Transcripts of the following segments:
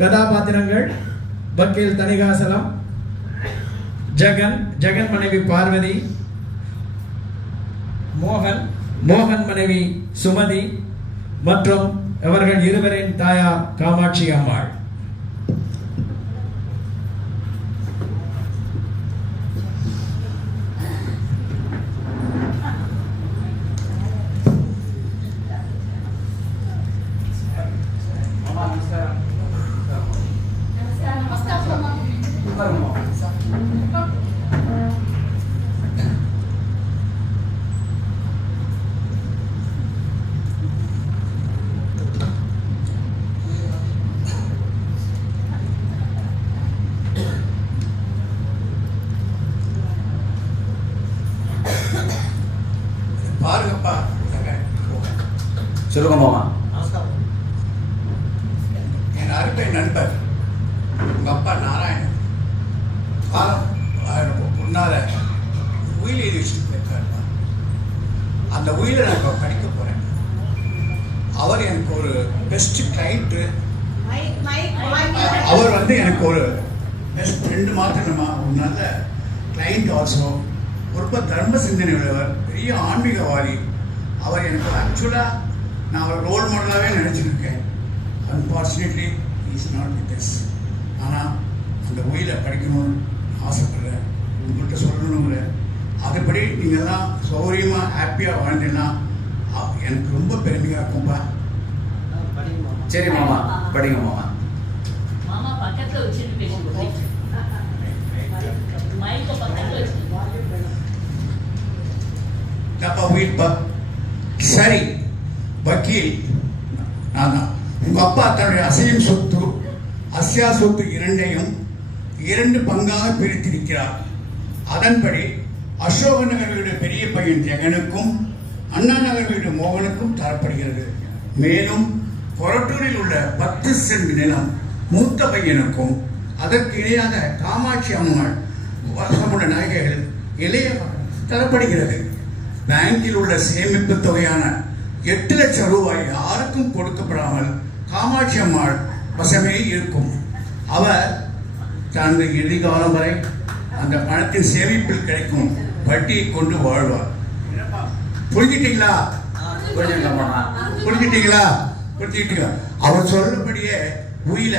கதாபாத்திரங்கள் வக்கீல் தணிகாசலம், ஜெகன் மனைவி பார்வதி, மோகன் மனைவி சுமதி மற்றும் அவர்கள் இருவரின் தாயார் காமாட்சி அம்மாள். பாருங்கப்பா, சொல்லுங்க மாமா. நமஸ்காரம். என் அருமை நண்பர் உங்க அப்பா நாராயணன் முன்னால உயில் எழுதி வச்சுருக்காருப்பா. அந்த உயிலை நான் இப்போ படிக்க போறேன். அவர் எனக்கு ஒரு பெஸ்ட் கிளைண்ட்டு. அவர் எனக்கு ஒரு பெஸ்ட் ஃப்ரெண்டு மாத்திரமா, ஒரு நல்ல கிளைண்ட் ஆல்சோ. ரொம்ப தர்ம சிந்தனை உள்ளவர், பெரிய ஆன்மீகவாதி. அவர் எனக்கு ஆக்சுவலாக நான் அவர் ரோல் மாடலாகவே நினச்சிருக்கேன். Unfortunately is not with us. ஆனால் அந்த உயிரை படிக்கணும்னு ஆசைப்படுறேன், உங்கள்கிட்ட சொல்லணுங்கிற. அதுபடி நீங்கள்லாம் சௌகரியமாக ஹாப்பியாக வாழ்ந்தீங்கன்னா எனக்கு ரொம்ப பெருமையாக இருக்கும்பா. சரி மாமா, படிங்க மாமா. மாமா பக்கத்துல வச்சிட்டு பேசுங்க. மைக்க பக்கத்துல வச்சிட்டு. சரி வக்கீல், நான் தான். உங்க அப்பா தன்னுடைய அசையும் சொத்து அசையா சொத்து இரண்டையும் 2 பங்காக பிரித்திருக்கிறார். அதன்படி அசோக நகர் வீடு பெரிய பையன் ஜெகனுக்கும், அண்ணா நகர் வீடு மோகனுக்கும் தரப்படுகிறது. மேலும் கொரட்டூரில் உள்ள 10 சென்ட் நிலம் மூத்த பையனுக்கும், அதற்கு இணையாக காமாட்சி அம்மாள் வசமுள்ள நகைகள் இளைய தரப்படுகிறது. பேங்கில் உள்ள சேமிப்பு தொகையான 8 லட்சம் ரூபாய் யாருக்கும் கொடுக்கப்படாமல் காமாட்சி அம்மாள் வசமே இருக்கும். அவர் தனது எதிர்காலம் வரை அந்த பணத்தின் சேமிப்பில் கிடைக்கும் வட்டியை கொண்டு வாழ்வார். புரிஞ்சுட்டீங்களா? புரிஞ்சுட்டீங்களா? அவர் சொல்லபடியே உயில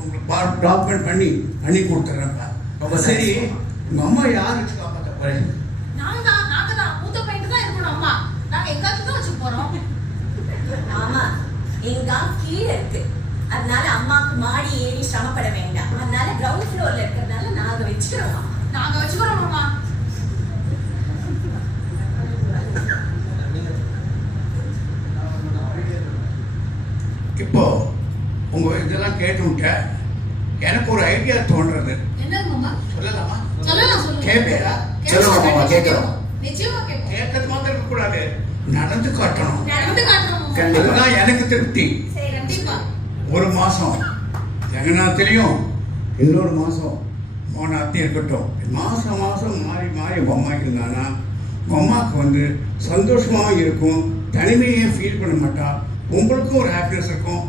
உங்களுக்கு டாக்குமெண்ட் பண்ணி கொடுத்துறேன்ப்பா. ரொம்ப சரி. உங்க அம்மா யார் வச்சு காப்பாற்ற போறேன்? அதனால அம்மாக்கு மாடி ஏறி சிரமப்பட வேண்டாம். அதனால கிரவுண்ட் ஃப்ளோர்ல இருக்கிறதுனால நாங்க வச்சுக்கிறோம். அம்மா. இப்போ உங்க இதெல்லாம் கேட்டு எனக்கு ஒரு ஐடியா தோன்றது. சொல்லலாமா? கேட்பேரா? சொல்லுங்க மாமா, கேட்கிறோம். கேட்கறது மாத்திரம் இருக்க கூடாது, நடந்து காட்டணும். கண்டிப்பா எனக்கு திருப்தி. ஒரு மாசம் ஜெகநாத்திலையும், இன்னொரு மாசம் மோனாத்தையும் இருக்கட்டும். மாசம் மாறி உங்க அம்மாக்கு இருந்தானா உங்க அம்மாவுக்கு சந்தோஷமாகவும் இருக்கும், தனிமையை ஃபீல் பண்ண மாட்டா. உங்களுக்கும் ஒரு ஹாப்பினஸ் இருக்கும்,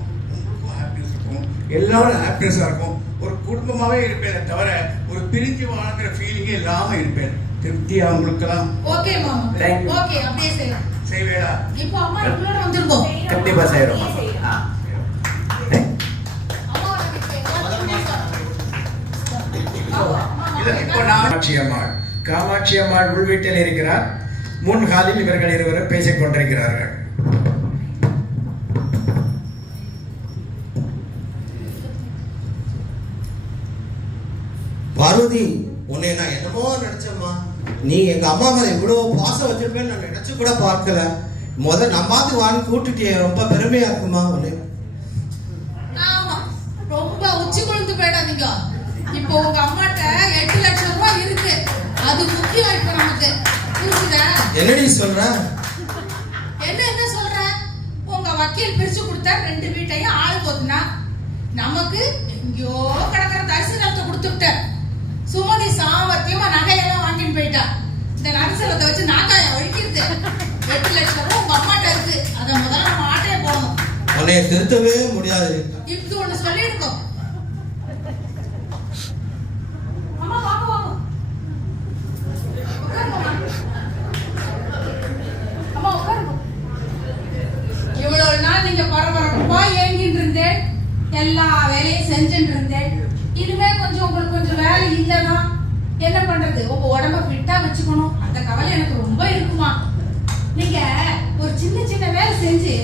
எல்லாரும் ஹாப்பினஸாக இருக்கும். ஒரு குடும்பமாகவே இருப்பேன், தவிர ஒரு பிரிஞ்சு வாழ்கிற ஃபீலிங்கே இல்லாமல் இருப்பேன். திருப்தியா உங்களுக்கெல்லாம் செய்வேடா? கண்டிப்பா செய்யறோம். காமாட்சி அம்மாள் உள் வீட்டில் இருக்கிறார். முன் ஹாலில் இவர்கள் இருவரும் பேசிக் கொண்டிருக்கிறார்கள். பார்வதி, உன்னை நான் என்னமோ நினைச்சேம்மா. நீ எங்க அம்மா மேல இவ்வளவு பாசம் வச்சிருப்பேன்னு நான் நினைச்சு கூட பார்க்கல. நம்மாத்து வாங்கி கூட்டுட்டியே, ரொம்ப பெருமையா இருக்குமா உன்னை. ரொம்ப உச்சி கொழுந்து போயிடாதீங்க. இப்போ உங்க அம்மாட்ட 8 லட்சம் ரூபாய் இருக்கு, அது முக்கியம். இப்ப நமக்கு புரியுதா? என்னடி சொல்ற? என்ன சொல்ற? உங்க வக்கீல் பிரிச்சு கொடுத்தா 2 வீட்டையும் ஆளுக்கு ஒதுனா, நமக்கு எங்கயோ கிடக்கிற தரிசனத்தை கொடுத்துட்ட. சுமதி சாமர்த்தியமா நகையெல்லாம் வாங்கிட்டு போயிட்டா. இந்த நரிசனத்தை வச்சு நாக்காய ஒழிக்கிறது. 8 லட்சம் ரூபாய் உங்க அம்மாட்ட இருக்கு, அதை முதல்ல நம்ம ஆட்டையே போடணும். உன்னை திருத்தவே முடியாது ரீட்டா. இப்படி ஒண்ணு சொல்லிருக்கோம். அம்மா வாங்க வாங்க. உட்காருங்கம்மா. அம்மா உட்காருங்க. இவ்வளவு நாள் நீங்க பரபரப்பா ஏங்கிட்டு இருந்தேன், எல்லா வேலையும் செஞ்சுட்டு இருந்தேன். இனிமே உங்களுக்கு கொஞ்சம் வேலை இல்லைன்னா என்ன பண்றது? உங்க உடம்ப ஃபிட்டா வச்சுக்கணும், அந்த கவலை எனக்கு ரொம்ப இருக்குமா. நீங்க ஒரு சின்ன சின்ன வேலை செஞ்சு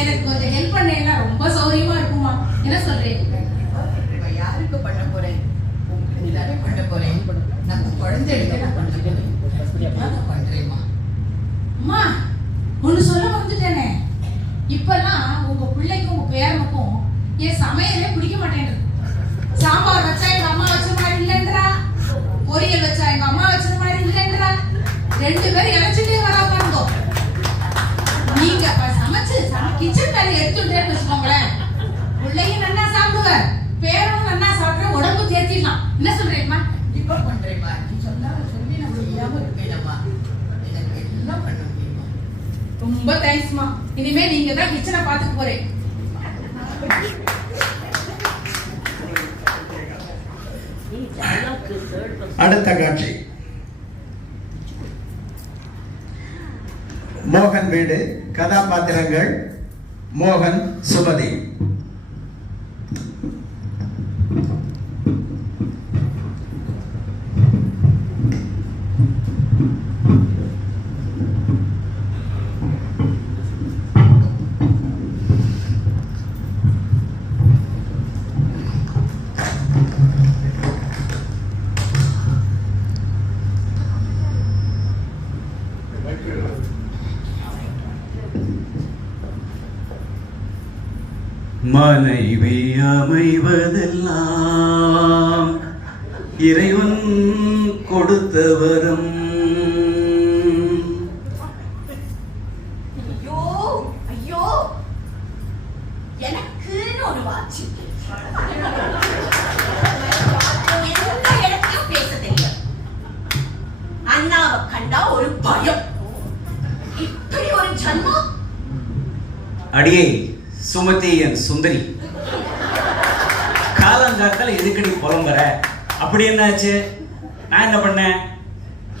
எனக்கு கொஞ்சம் ஹெல்ப் பண்ணீங்கன்னா ரொம்ப சௌகரியமா இருக்குமா. என்ன சொல்றீங்க? யாருக்கு பண்ண போறேன்? உங்களுக்கு தானே பண்ண போறேன். நம்ம குழந்தைகளுக்கு நான் பண்றேம்மா. அம்மா ஒண்ணு சொல்ல வந்துட்டேனே, இப்பெல்லாம் உங்க பிள்ளைக்கும் உங்க பேரனுக்கும் என் சமையலே பிடிக்க மாட்டேங்குது. சாம்பார் வச்சா எங்க அம்மா வச்ச மாதிரி இல்லைன்றா, பொரியல் வச்சா எங்க அம்மா வச்சது மாதிரி இல்லைன்றா. 2 பேரும் இழைச்சிட்டே வராங்க. நீங்க சமைச்சு கிச்சன் வேலை எடுத்துட்டேன்னு வச்சுக்கோங்களேன், பிள்ளையும் நல்லா சாப்பிடுவார், பேரனும் நல்லா சாப்பிட உடம்பு தேத்திடலாம். என்ன சொல்றீங்கம்மா? இப்ப பண்றேம்மா. நீ சொல்லி நான் முடியாம இருப்பேனம்மா. எனக்கு எல்லாம் பண்ண முடியுமா? ரொம்ப தேங்க்ஸ்மா. இனிமே நீங்க தான் கிச்சனை பாத்துக்க போறேன். அடுத்த காட்சி மோகன் வீடு. கதாபாத்திரங்கள் மோகன், சுமதி. மனைவி அமைவதெல்லாம் இறைவன் கொடுத்த வரம். ஐயோ ஐயோ, எனக்குன்னு ஒரு வாட்சி. எந்த இடத்தையும் பேச தெரியும். அண்ணாவை கண்டா ஒரு பயம். இப்படி ஒரு ஜன்மம். அடியே சுமதி என் சுந்தரி, காலங்காத்தால எதுக்கடி புலம்புற? அப்படி என்னாச்சு? நான் என்ன பண்ணேன்?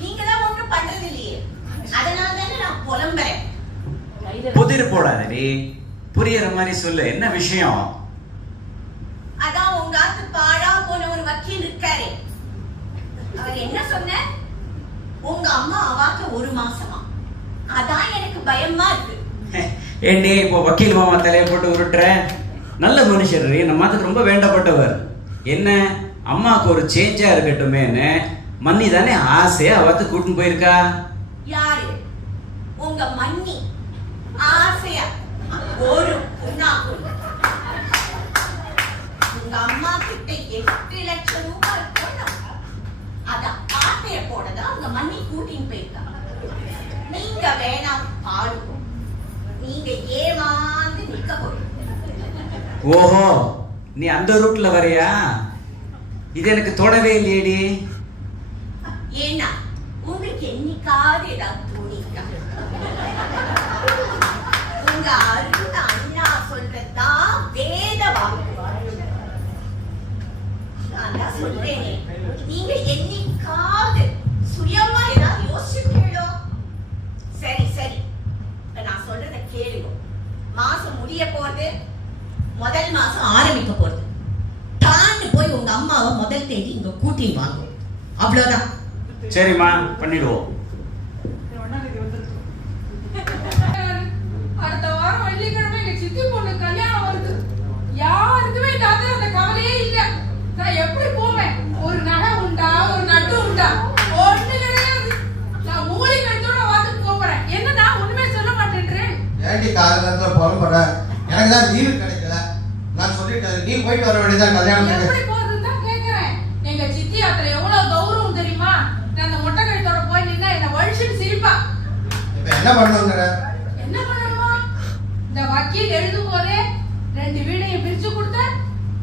நீங்க தான் ஒன்றும் பண்றது இல்லையே, அதனால தானே நான் புலம்புறேன். புதிர் போடாதடி, புரியற மாதிரி சொல்லு. என்ன விஷயம்? அதான் உங்க ஆத்து பாழா போன ஒரு வக்கீல் இருக்காரு. அவர் என்ன சொன்ன? உங்க அம்மா அவாக்க 1 மாசமா. அதான் எனக்கு பயமா இருக்கு. ஏண்டி இப்போ வக்கீல் மாமா தலையை போட்டு உருட்டுற? நல்ல மனுஷர், நம்ம அதுக்கு ரொம்ப வேண்டப்பட்டவர். என்ன அம்மாவுக்கு ஒரு சேஞ்சா இருக்கட்டுமேன்னு மன்னி தானே ஆசையா அவத்து கூட்டின்னு போயிருக்கா. யாரு? உங்க மன்னி ஆசையா ஒரு புண்ணாக்கு. உங்க அம்மா கிட்ட 8 லட்சம் ரூபாய் இருக்கணும். அத ஆட்டைய போடதான் உங்க மன்னி கூட்டின்னு போயிருக்கா. நீங்க வேணாம் பாருங்க, நீங்க ஏமாந்து நிக்க போறீங்க. ஓஹோ, நீ அந்த ரூட்ல வரையா? இது எனக்கு தோணவே இல்லையேடி. ஏன்னா உங்களுக்கு என்னைக்காவது ஏதாவது தோணிக்கா? உங்க அருண் அண்ணா சொல்றதுதான் வேத வாக்கு. நான் தான் சொல்றேனே, நீங்க என்னைக்காவது சுயமா ஏதாவது யோசிச்சுட்டீங்களோ? சரி சரி, இப்ப நான் சொல்றத கேளுங்க. மாசம் முடிய போறது, முதல் மாசம் ஆரம்பிக்க போறது. தாண்டு போய் உங்க அம்மாவை முதல் தேதி இங்க கூட்டின்னு வாங்க. அவ்வளவுதான். சரிம்மா, பண்ணிடுவோம். அடுத்த வாரம் வெள்ளிக்கிழமை எங்க சித்தி பொண்ணு கல்யாணம் வருது. யாருக்குமே இந்த அந்த கவலையே இல்ல. நான் எப்படி போவேன்? ஒரு நகை உண்டா, ஒரு நட்டு உண்டா? ஒண்ணு கிடையாது. நான் மூலி கட்டோட வாத்துக்கு போறேன். என்ன நான் ஒண்ணுமே சொல்ல மாட்டேன்றேன். ஏன்டி காலத்துல புறப்பட? எனக்கு தான் லீவு கிடைக்கல. நான் சொல்லிட்டேன், நீ போயிட்டு வர வேண்டியதான் கல்யாணத்துக்கு. எப்படி போறதுன்னு தான் கேக்குறேன். எங்க சித்தி அதுல எவ்வளவு கௌரவம் தெரியுமா? நான் அந்த மொட்டை கழுத்தோட போய் நின்னா என்ன வழிச்சுட்டு சிரிப்பா. இப்ப என்ன பண்ணுங்கிற? என்ன பண்ணணுமா? இந்த வக்கீல் எழுதும் போதே 2 வீடையும் பிரிச்சு கொடுத்த,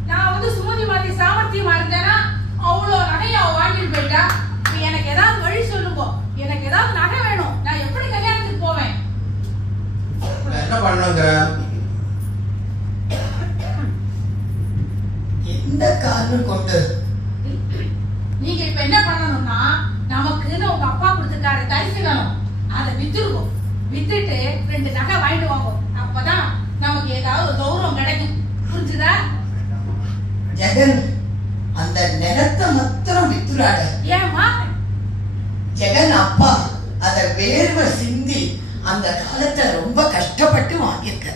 நான் சுமதி மாதிரி சாமர்த்தியமா இருந்தேன்னா அவ்வளோ நகையை அவ வாங்கிட்டு போயிட்டா. எனக்கு ஏதாவது வழி சொல்லுங்க. எனக்கு ஏதாவது நகை வேணும். நான் எப்படி கல்யாணத்துக்கு போவேன்? என்ன பண்ணுங்கிற? எந்த காரணம் கொண்டு நீங்க இப்ப என்ன பண்ணணும்னா, நமக்குன்னு உங்க அப்பா கொடுத்துருக்காரு தரிசு வேணும், அதை வித்துருவோம். வித்துட்டு 2 நகை வாங்கிட்டு வாங்க. அப்பதான் நமக்கு ஏதாவது ஒரு கௌரவம் கிடைக்கும். புரிஞ்சுதா? ஜெகன் அந்த நிலத்தை மாத்திரம் வித்துறாட. ஏமா? ஜெகன் அப்பா அத வேர்வை சிந்தி அந்த காலத்துல ரொம்ப கஷ்டப்பட்டு வாங்கியிருக்க.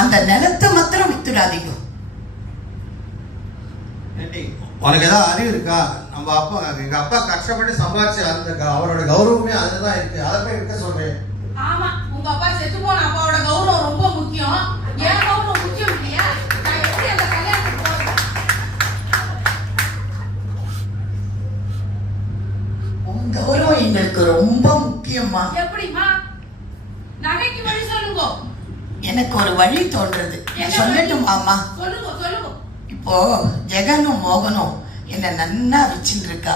அந்த நிலத்தை மாத்திரம் வித்துடாதீங்க. உனக்கு ஏதாவது அறிவு இருக்கா? நம்ம அப்பா, எங்க அப்பா கஷ்டப்பட்டு சம்பாதிச்சு அந்த அவரோட கௌரவமே அதுதான் இருக்கு. அதை போய் இருக்க சொல்றேன். ஆமா, உங்க அப்பா செத்து போன அப்பாவோட கௌரவம் ரொம்ப முக்கியம். ஏன் கௌரவம் முக்கியம் இல்லையா? நான் எப்படி அந்த கல்யாணத்துக்கு போறேன்? உன் கௌரவம் எங்களுக்கு ரொம்ப முக்கியமா. எப்படிமா? நகைக்கு வழி சொல்லுங்க. எனக்கு ஒரு வழி தோன்றது, சொல்லட்டும் மாமா. சொல்லுங்க சொல்லுங்க. இப்போ ஜெகனும் மோகனும் என்னை நன்னா வச்சுட்டு இருக்கா.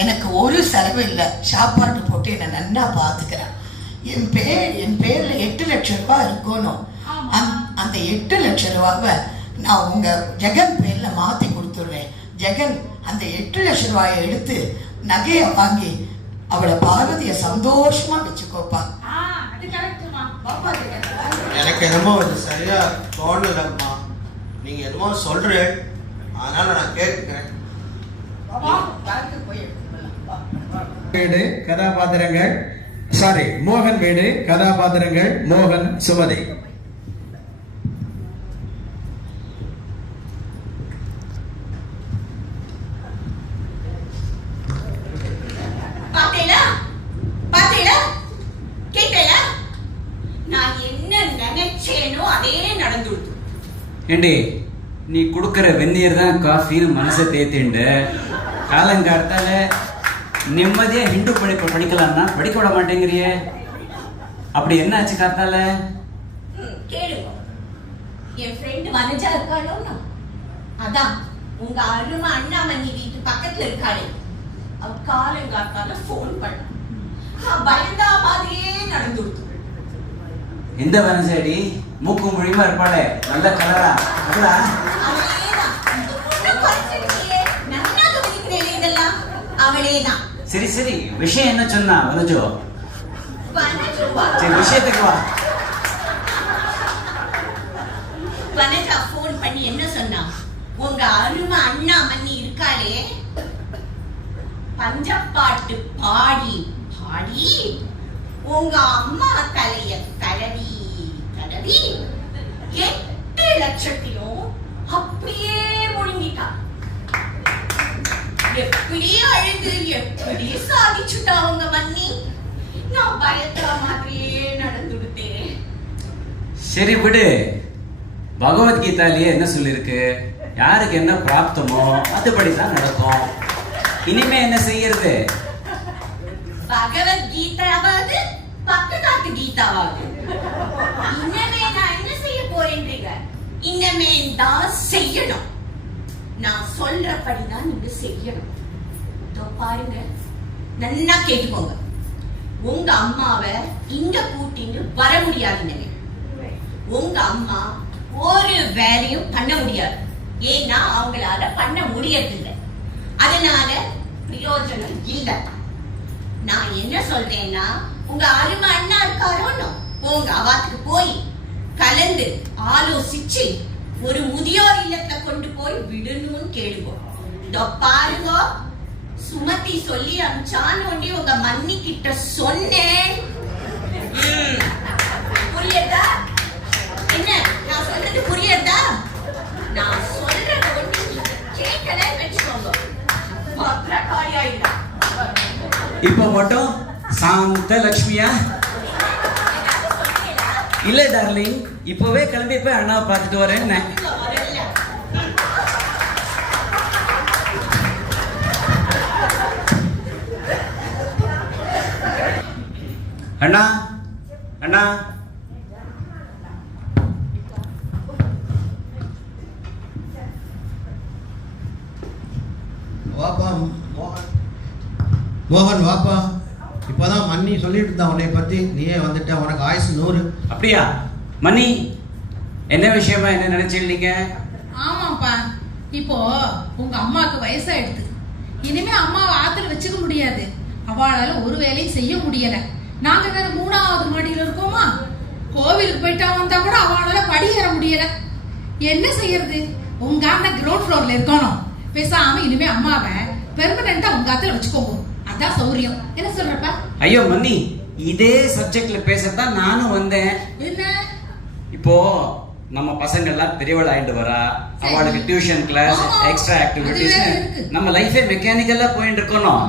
எனக்கு ஒரு செலவு இல்லை. சாப்பாடு போட்டு என்னை நன்னா பார்த்துக்கிறேன். என் பேர்ல 8 லட்சம் ரூபாய் இருக்கணும். அந்த 8 லட்சம் ரூபாவை நான் உங்க ஜெகன் பேர்ல மாத்தி கொடுத்துடுறேன். ஜெகன் அந்த 8 லட்சம் ரூபாயை எடுத்து நகையை வாங்கி அவளை பார்வதிய சந்தோஷமா வச்சுக்கோப்பா. அது கரெக்ட்டுமா. பாப்பா எனக்கு என்னமோ இது சரியா தோணலம்மா. நீங்க என்னமோ சொல்றேன், அதனால நான் கேட்கிறேன். வீடு கதாபாத்திரங்கள் மோகன் வீடு கதாபாத்திரங்கள் மோகன், சுமதி. பாத்தீங்களா? பாத்தீங்களா? கேட்டீங்களா? நான் என்ன நினைச்சேனோ அதே நடந்துடுது. ஏண்டி, நீ கொடுக்குற வெந்நீர் தான் காஃபின்னு மனசை தேத்திண்டு காலங்காலத்தால நிம்மதியா ஹிந்து படிக்கலாம்னா படிக்க விட மாட்டேங்கிறியே. அப்படி என்ன ஆச்சு காத்தால? கேளுங்க, என் ஃப்ரெண்ட் வனஜா இருக்காளோ, அதான் உங்க அருமை அண்ணாமணி வீட்டு பக்கத்துல இருக்காளே, அவ காலங்காத்தால போன் பண்ண. பயந்தா மாதிரியே நடந்துடுது. எந்த வனஜாடி? மூக்கு மொழியுமா இருப்பாளே, நல்ல கலரா? அவளேதான். சரி சரி, விஷயம் என்ன சொன்னா வனஜோ? சரி, விஷயத்துக்கு வா. வனஜா போன் பண்ணி என்ன சொன்னா, உங்க அருமை அண்ணாமணி இருக்காளே, பஞ்சப்பாட்டு பாடி பாடி உங்க அம்மா தலைய தடவி தடவி 8 லட்சத்தையும் அப்படியே முழுங்கிட்டா. எப்படி அழுது எப்படி சாதிச்சுட்டா அவங்க மன்னி. நான் பயத்துல மாதிரியே நடந்துடுத்தேன். சரி விடு, பகவத்கீதாலேயே என்ன சொல்லிருக்கு? யாருக்கு என்ன பிராப்தமோ அதுபடிதான் நடக்கும். இனிமே என்ன செய்யறது? பகவத்கீதாவாது பக்கத்தாட்டு கீதாவாது. இன்னமே நான் என்ன செய்ய போறேன்றீங்க? இன்னமே தான் செய்யணும். நான் சொல்றபடிதான் நீங்க செய்யணும். பாருங்க, நல்லா கேட்டுக்கோங்க. உங்க அம்மாவை இங்க கூட்டிட்டு வர முடியாதுங்க. உங்க அம்மா ஒரு வேலையும் பண்ண முடியாது. ஏன்னா அவங்களால பண்ண முடியறதில்லை. அதனால பிரயோஜனம் இல்லை. நான் என்ன சொல்றேன்னா, உங்க அருமை அண்ணா இருக்காரோன்னு உங்க அவாத்துக்கு போய் கலந்து ஆலோசிச்சு ஒரு முதியோர் இல்லத்தை கொண்டு போய் விடணும்னு கேளுங்க. பாருங்க, சுமதி சொல்லி அனுப்பிச்சான்னு ஒண்டி உங்க மன்னி கிட்ட சொன்னேன். புரியுதா? என்ன நான் சொல்றது புரியுதா? நான் சொல்றத ஒண்டி கேட்கலன்னு வச்சுக்கோங்க, பத்திரக்காரியாயிடும். இப்ப மட்டும் சாந்த லட்சுமியா? இல்ல டார்லிங், இப்பவே கிளம்பி போய் அண்ணாவை பார்த்துட்டு வரேன். அண்ணா அண்ணா, வாப்பா மோகன், வாப்பா. இப்பதான் மன்னி சொல்லிட்டு இருந்தா உன்னை பத்தி. நீயே வந்துட்ட, உனக்கு ஆயுசு 100. அப்படியா? மணி, என்ன விஷயமா என்ன நினைச்சிருந்தீங்க? ஆமாப்பா, இப்போ உங்க அம்மாவுக்கு வயசாயிடுது. இனிமே அம்மாவை ஆத்துல வச்சுக்க முடியாது. அவளால ஒரு வேலையும் செய்ய முடியல. நாங்க வேற 3வது மாடியில இருக்கோமா, கோவிலுக்கு போயிட்டா வந்தா கூட அவளால படி ஏற முடியல. என்ன செய்யறது? உங்க அண்ணன் கிரவுண்ட் ஃப்ளோர்ல இருக்கணும். பேசாம இனிமே அம்மாவை பெர்மனண்டா உங்க ஆத்துல வச்சுக்கோங்க, அதான் சௌரியம். என்ன சொல்றப்ப? ஐயோ மன்னி, இதே சப்ஜெக்ட்ல பேசத்தான் நானும் வந்தேன். என்ன? இப்போ நம்ம பசங்க எல்லாம் பெரியவள் ஆயிட்டு வரா, அவளுக்கு டியூஷன் கிளாஸ், எக்ஸ்ட்ரா ஆக்டிவிட்டிஸ், நம்ம லைஃபே மெக்கானிக்கலா போயிட்டு இருக்கணும்.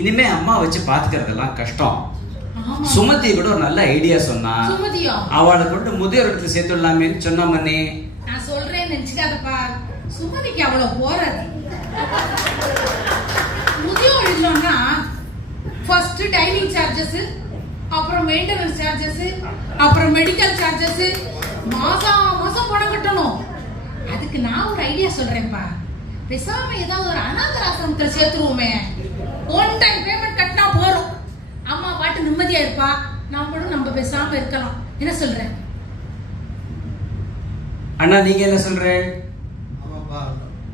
இனிமே அம்மா வச்சு பாத்துக்கிறதெல்லாம் கஷ்டம். சுமதி கூட ஒரு நல்ல ஐடியா சொன்னா, அவளை கொண்டு முதியோர் இடத்துல சேர்த்துடலாமேன்னு சொன்ன மன்னி. நான் சொல்றேன்னு நினைச்சுக்காதப்பா, சுமதிக்கு அவ்வளவு போறாது. முதியோர் இல்லைன்னா ஃபர்ஸ்ட் டைனிங் சார்ஜஸ், அப்புறம் மெயின்டெனன்ஸ் சார்ஜஸ், அப்புறம் மெடிக்கல் சார்ஜஸ், மாசம் மாசம் பணம் கட்டணும். அதுக்கு நான் ஒரு ஐடியா சொல்றேன்ப்பா. பேசாம ஏதாவது ஒரு அநாத ஆசிரமத்துல சேர்த்துருவோமே. ஒன் டைம் பேமெண்ட் கட்டினா போறோம். அம்மா பாட்டு நிம்மதியா இருப்பா, நம்மளும் நம்ம பேசாம இருக்கலாம். என்ன சொல்றேன்? அண்ணா நீங்க என்ன சொல்றேன்? ஆமாப்பா,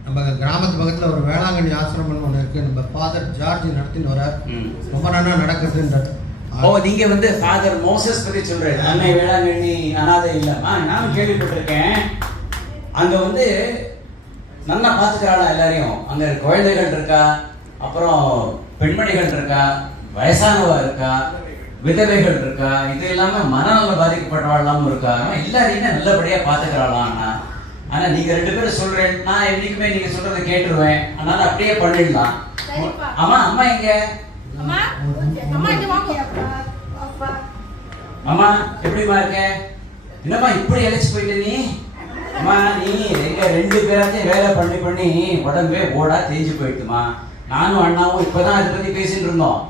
நம்ம கிராமத்து பக்கத்துல ஒரு வேளாங்கண்ணி ஆசிரமம் ஒன்று இருக்கு. நம்ம ஃபாதர் ஜார்ஜ் நடத்தின்னு வரார். ரொம்ப நல்லா நடக்குதுன்றார். ஓ, நீங்க வந்து ஃபாதர் மோசஸ் பத்தி சொல்றேன். அன்னை வேளாங்கண்ணி அனாதை இல்லம்மா, நானும் கேள்விப்பட்டிருக்கேன். அங்க வந்து நல்லா பாத்துக்கிறாளா எல்லாரையும். அங்க குழந்தைகள் இருக்கா, அப்புறம் பெண்மணிகள் இருக்கா, வயசானவா இருக்கா, விதவைகள் இருக்கா, இது இல்லாம மனநல பாதிக்கப்பட்டவாழ்லாம் இருக்கா. எல்லாரையுமே நல்லபடியா பாத்துக்கிறாளாம். ஆனா நீங்க 2 பேரும் சொல்றேன், நான் என்னைக்குமே நீங்க சொல்றதை கேட்டுருவேன். அதனால அப்படியே பண்ணிடலாம். ஆமா, அம்மா எங்க? அம்மா, அம்மா இங்க வாங்க. அம்மா எப்படிமா இருக்க? என்னம்மா இப்படி இழைச்சு போயிட்டு நீ? அம்மா நீ எங்க 2 பேராத்தையும் வேலை பண்ணி பண்ணி உடம்பே ஓடா தேஞ்சு போயிட்டுமா. நானும் அண்ணாவும் இப்பதான் அதை பத்தி பேசிட்டு இருந்தோம்.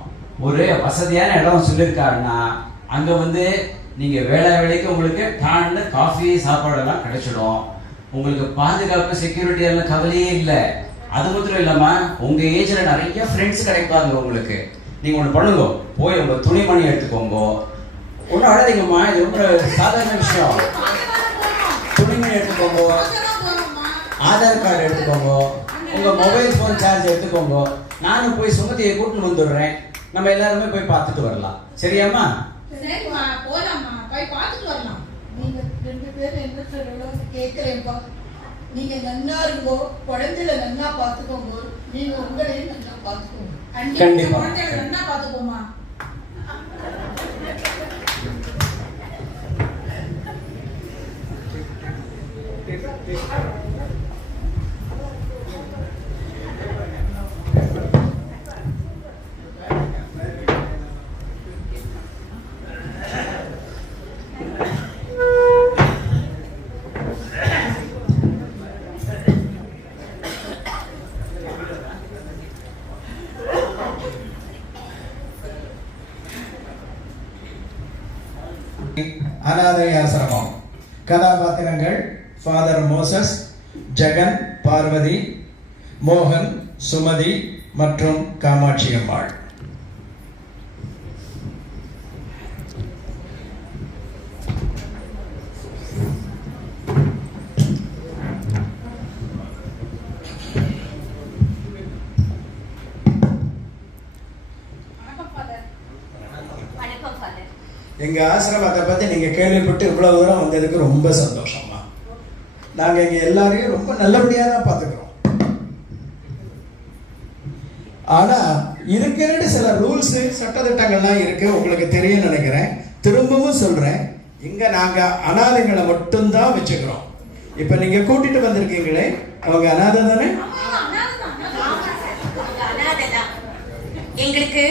ஒரு வசதியான இடம் சொல்லியிருக்காருன்னா, அங்க வந்து நீங்க வேலைக்கு உங்களுக்கு டான்னு காஃபி சாப்பாடெல்லாம் கிடைச்சிடும். உங்களுக்கு பாதுகாப்பு செக்யூரிட்டி எல்லாம் கவலையே இல்லை. அது மட்டும் இல்லாம உங்க ஏஜ்ல நிறைய ஃப்ரெண்ட்ஸ் கிடைப்பாங்க உங்களுக்கு. நீங்க ஒண்ணு பண்ணுங்க, போய் உங்க துணிமணி எடுத்துக்கோங்க. ஒன்றும் அழாதீங்கம்மா, இது ரொம்ப சாதாரண விஷயம். துணிமணி எடுத்துக்கோங்க, ஆதார் கார்டு எடுத்துக்கோங்க, உங்க மொபைல் போன் சார்ஜ் எடுத்துக்கோங்க. நானும் போய் சுமதியை கூட்டின்னு வந்துடுறேன். நம்ம எல்லாருமே போய் பார்த்துட்டு வரலாம். சரியாம்மா? சரிம்மா, போலாம்மா, போய் பார்த்துட்டு வரலாம். நீங்க 2 பேரும் என்ன சொல்லணும்னு கேட்கிறேன்ப்பா. நீங்க நன்னா இருக்கோ, குழந்தைகளை நன்னா பார்த்துக்கோங்க. நீங்க உங்களையும் நல்லா பார்த்துக்கோங்க. கண்டிப்பா. குழந்தைகளை நன்னா பார்த்துக்கோமா. அனாதை ஆசிரமம். கதாபாத்திரங்கள்: ஃபாதர் மோசஸ், ஜெகன், பார்வதி, மோகன், சுமதி மற்றும் காமாட்சி அம்மாள். எங்க ஆசிரமத்தை பத்தி நீங்க கேள்விப்பட்டு இவ்வளவு தூரம் வந்ததுக்கு ரொம்ப சந்தோஷமா. நாங்க இங்க எல்லாரையும் ரொம்ப நல்லபடியா தான் பாத்துக்கிறோம். ஆனா இதுக்கு சில ரூல்ஸ், சட்டத்திட்டங்கள்லாம் இருக்கு, உங்களுக்கு தெரியும் நினைக்கிறேன். திரும்பவும் சொல்றேன், இங்க நாங்க அனாதைகளை மட்டும்தான் வச்சுக்கிறோம். இப்ப நீங்க கூட்டிட்டு வந்திருக்கீங்களே, அவங்க அனாதை தானே? எங்களுக்கு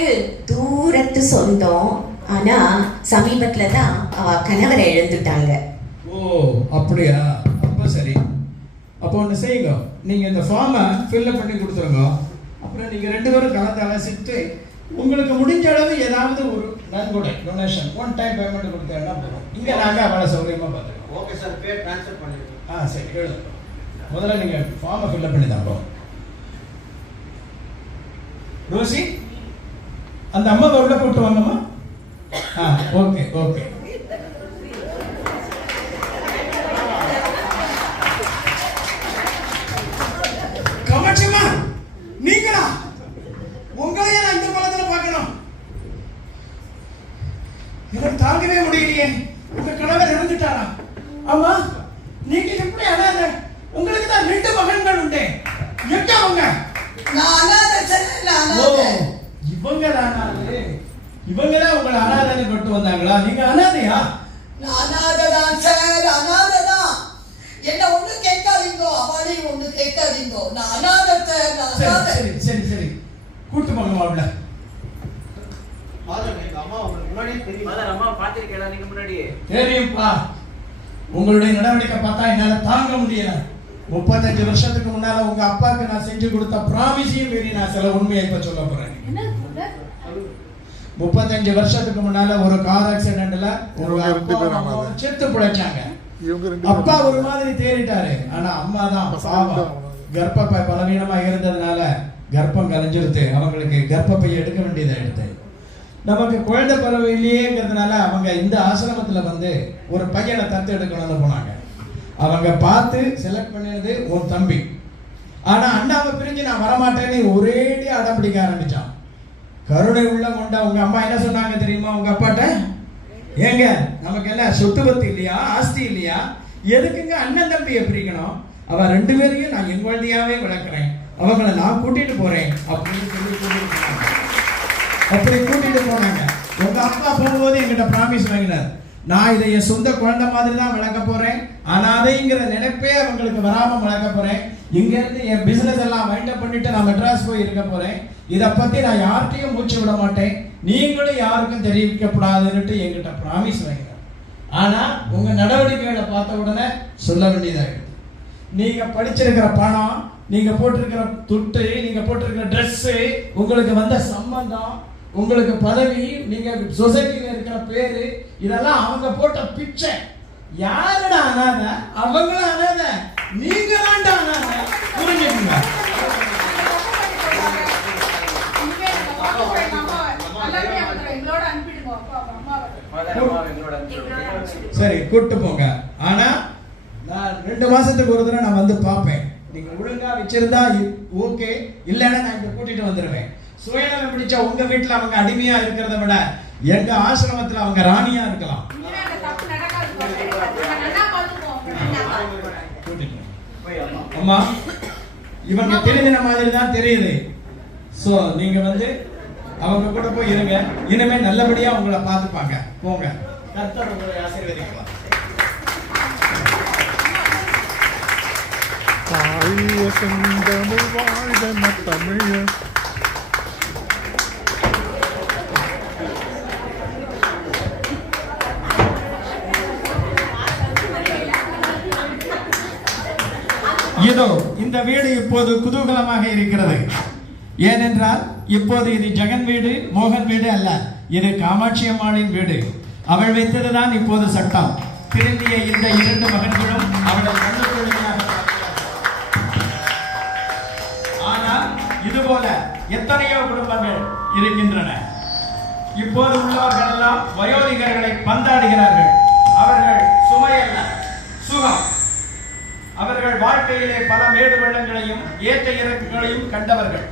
தூரத்து சொந்தம். ஆனா சமீபத்துல தான் அவ கணவரை இழந்துட்டாங்க. ஓ அப்படியா? அப்போ சரி. அப்போ ஒன்று செய்யுங்க, நீங்க இந்த ஃபார்மை ஃபில்அப் பண்ணி கொடுத்துருங்க. அப்புறம் நீங்க 2 பேரும் கலந்து அலசிட்டு உங்களுக்கு முடிஞ்ச அளவு ஏதாவது ஒரு நன்கொடை, டொனேஷன், ஒன் டைம் பேமெண்ட் கொடுத்தா போதும். இங்க நாங்க அவளை சௌகரியமா பார்த்துருக்கோம். ஓகே சார், பே ட்ரான்ஸ்ஃபர் பண்ணிடுறோம். சரி, எழுதுங்க. முதல்ல நீங்க ஃபார்மை ஃபில்அப் பண்ணி தாங்க. ரோசி, அந்த அம்மாவை உள்ள கூப்பிட்டு வாங்கம்மா. Okay okay. இவங்க அனாதை, இவங்க தான் உங்களை அனாதைன்னு கொண்டு வந்தாங்களா? நீங்க அனாதையா? நான் அனாதைதான் சார், அனாதைதான். என்ன ஒண்ணு கேட்காதீங்க, அவளையும் ஒண்ணு கேட்காதீங்க. நான் அனாதை சார், நான் அனாதை. சரி சரி சரி, கூட்டு போங்க மாப்பிள்ள. எங்க அம்மா உங்களுக்கு முன்னாடியே தெரியும். அம்மா பாத்திருக்கேன் நீங்க முன்னாடியே. தெரியும்பா, உங்களுடைய நடவடிக்கை பார்த்தா என்னால தாங்க முடியல. 35 வருஷத்துக்கு முன்னால உங்க அப்பாவுக்கு நான் செஞ்சு கொடுத்த ப்ராமிஸையும் மீறி நான் சில உண்மையை இப்ப சொல்ல போறேன். என்ன சொல்ற? 35 வருஷத்துக்கு முன்னால ஒரு கார் ஆக்சிடென்ட்ல ஒரு அப்பா செத்து பிழைச்சாங்க. அப்பா ஒரு மாதிரி தேறிட்டாரு, ஆனா அம்மா தான் பாவம் கர்ப்பப்பை பலவீனமா இருந்ததுனால கர்ப்பம் கலைஞ்சிருது. அவங்களுக்கு கர்ப்பப்பை எடுக்க வேண்டியதை எடுத்து நமக்கு குழந்தை பறவை இல்லையேங்கிறதுனால அவங்க இந்த ஆசிரமத்துல வந்து ஒரு பையனை தத்து எடுக்கணும்னு போனாங்க. அவங்க பார்த்து செலக்ட் பண்ணினது உன் தம்பி. ஆனா அண்ணாவை பிரிஞ்சு நான் வரமாட்டேன்னு ஒரேடி அடம் பிடிக்க ஆரம்பிச்சான். கருணை உள்ள கொண்ட உங்க அம்மா என்ன சொன்னாங்க தெரியுமா உங்க அப்பாட்ட? ஏங்க நமக்கு எல்லாம் சொத்து பத்து இல்லையா, ஆஸ்தி இல்லையா, எதுக்குங்க அண்ணன் தம்பியை பிரிக்கணும்? அவ 2 பேரையும் நான் என் குழந்தையாவே வளர்க்குறேன், அவங்கள நான் கூட்டிட்டு போறேன் அப்படின்னு சொல்லி கூட்டிட்டு போனாங்க. அப்படி கூட்டிட்டு போனாங்க. உங்க அப்பா போகும்போது என்கிட்ட ப்ராமிஸ் வாங்கினார், நான் இதை என் சொந்த குழந்தை மாதிரி தான் வளர்க்க போறேன், அனாதைங்கிற நினைப்பே அவங்களுக்கு வராம வளர்க்க போறேன். இங்க இருந்து என் பிசினஸ் எல்லாம் வைண்ட் அப் பண்ணிட்டு நான் மெட்ராஸ் போய் இருக்க போறேன். இதை பத்தி நான் யார்கிட்டையும் மூச்சு விட மாட்டேன், நீங்களும் யாருக்கும் தெரிவிக்கப்படாதுன்னுட்டு என்கிட்ட ப்ராமிஸ் வாங்கினார். ஆனா உங்க நடவடிக்கைகளை பார்த்த உடனே சொல்ல வேண்டியதாயிடுது. நீங்க படிச்சிருக்கிற பணம், நீங்க போட்டிருக்கிற துட்டு, நீங்க போட்டிருக்கிற ட்ரெஸ், உங்களுக்கு வந்த சம்பந்தம், உங்களுக்கு பதவி, நீங்க சொசைட்டில இருக்கிற பேரு, இதெல்லாம் அவங்க போட்ட பிச்சை. யாருடா அனாதை? அவங்களும் அனாதை, நீங்க தான்டா அனாதை. புரிஞ்சுக்கோங்க. சரி கூட்டு போங்க. ஆனா நான் 2 மாசத்துக்கு ஒரு தடவை நான் வந்து பார்ப்பேன். நீங்க ஒழுங்கா வச்சிருந்தா ஓகே, இல்லைன்னா நான் இங்க கூட்டிட்டு வந்துடுவேன். சுயநலம் பிடிச்ச உங்க வீட்டுல அவங்க அடிமையா இருக்கிறத விட எங்க ஆசிரமத்துல அவங்க ராணியா இருக்கலாம். அம்மா இவங்க தெரிஞ்ச மாதிரி தான் தெரியுது. சோ நீங்க வந்து அவங்க கூட போய் இருங்க. இனிமே நல்லபடியா உங்களை பார்த்துப்பாங்க. போங்க, கர்த்தர் உங்களை ஆசீர்வதிக்கலாம். தாய செந்தமிழ் வாழ்க தமிழ. இதோ இந்த வீடு இப்போது குதூகலமாக இருக்கிறது. ஏனென்றால் இப்போது இது ஜெகன் வீடு, மோகன் வீடு அல்ல, இது காமாட்சி அம்மாளின் வீடு. அவள் வைத்ததுதான் இப்போது சட்டம். திருந்திய இந்த 2 மகன்களும் அவளை ஆனால் இதுபோல எத்தனையோ குடும்பங்கள் இருக்கின்றன. இப்போது உள்ளவர்கள் எல்லாம் வயோதிகர்களை பந்தாடுகிறார்கள். அவர்கள் சுமையல்ல, சுகம். அவர்கள் வாழ்க்கையிலே பல மேடு வெள்ளங்களையும் ஏற்ற இறக்குகளையும் கண்டவர்கள்.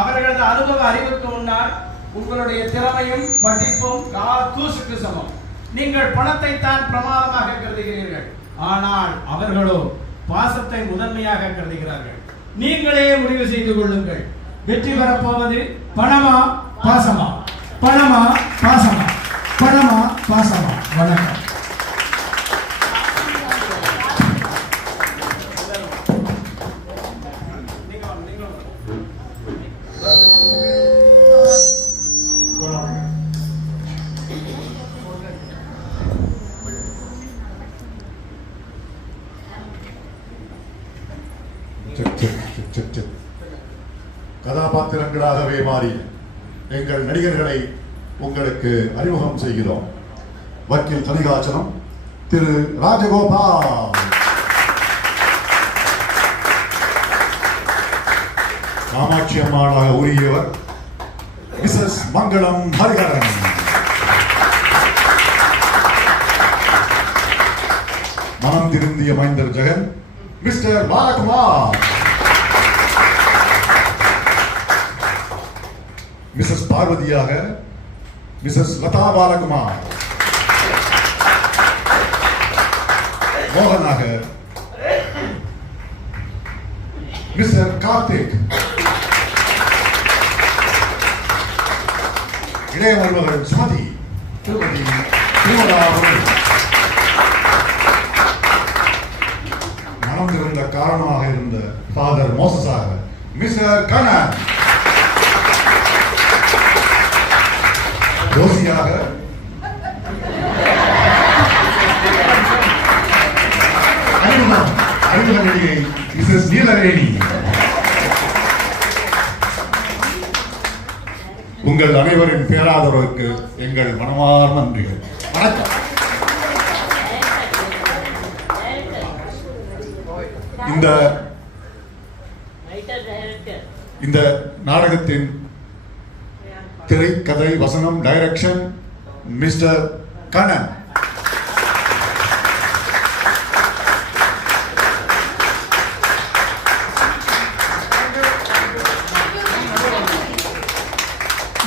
அவர்களது அனுபவ அறிவுக்கு முன்னால் உங்களுடைய திறமையும் படிப்பும் தூசுக்கு சமம். நீங்கள் பணத்தை தான் பிரமாதமாக கருதுகிறீர்கள், ஆனால் அவர்களோ பாசத்தை முதன்மையாக கருதுகிறார்கள். நீங்களே முடிவு செய்து கொள்ளுங்கள். வெற்றி பெறப்போவது பணமா பாசமா? பணமா பாசமா? பணமா பாசமா? வணக்கம். கதாபாத்திரங்களாகவே மாறி எங்கள் நடிகர்களை உங்களுக்கு அறிமுகம் செய்கிறோம். வக்கீல் தணிகாச்சலம் திரு ராஜகோபால், காமாட்சி அம்மாளாக உரியவர் மிஸ்ஸஸ் மங்களம் ஹரிஹரன், மனம் திருந்திய மைந்தர் ஜெகன் மிஸ்டர் பாலகுமார், மிஸ்ஸஸ் பார்வதியாக மிஸ்ஸஸ் லதா பாலகுமார், மோகனாக மிஸ்டர் கார்த்திக், இளைய மருமகள் சுமதி திருமதி திருமலா அவர்கள் மனம் திறந்த காரணமாக இருந்த ஃபாதர் மோசஸாக மிஸ்டர் கண்ணன், ஜோசியாக அறிமுக நடிகை மிஸ்ஸஸ் நீலவேணி. உங்கள் அனைவரின் பேராதரவுக்கு எங்கள் மனமார்ந்த நன்றிகள். வணக்கம். இந்த நாடகத்தின் திரைக்கதை, வசனம், டைரக்ஷன் மிஸ்டர் கண்ணன்.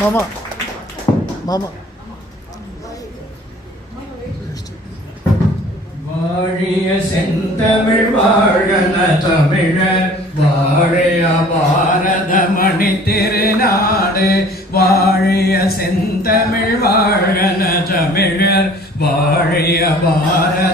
மாமா மாமா வாழிய செந்தமிழ் வாழன தமிழர், வாழிய பாரத மணி திருநாடு, வாழிய செந்தமிழ் வாழன தமிழர், வாழிய பாரத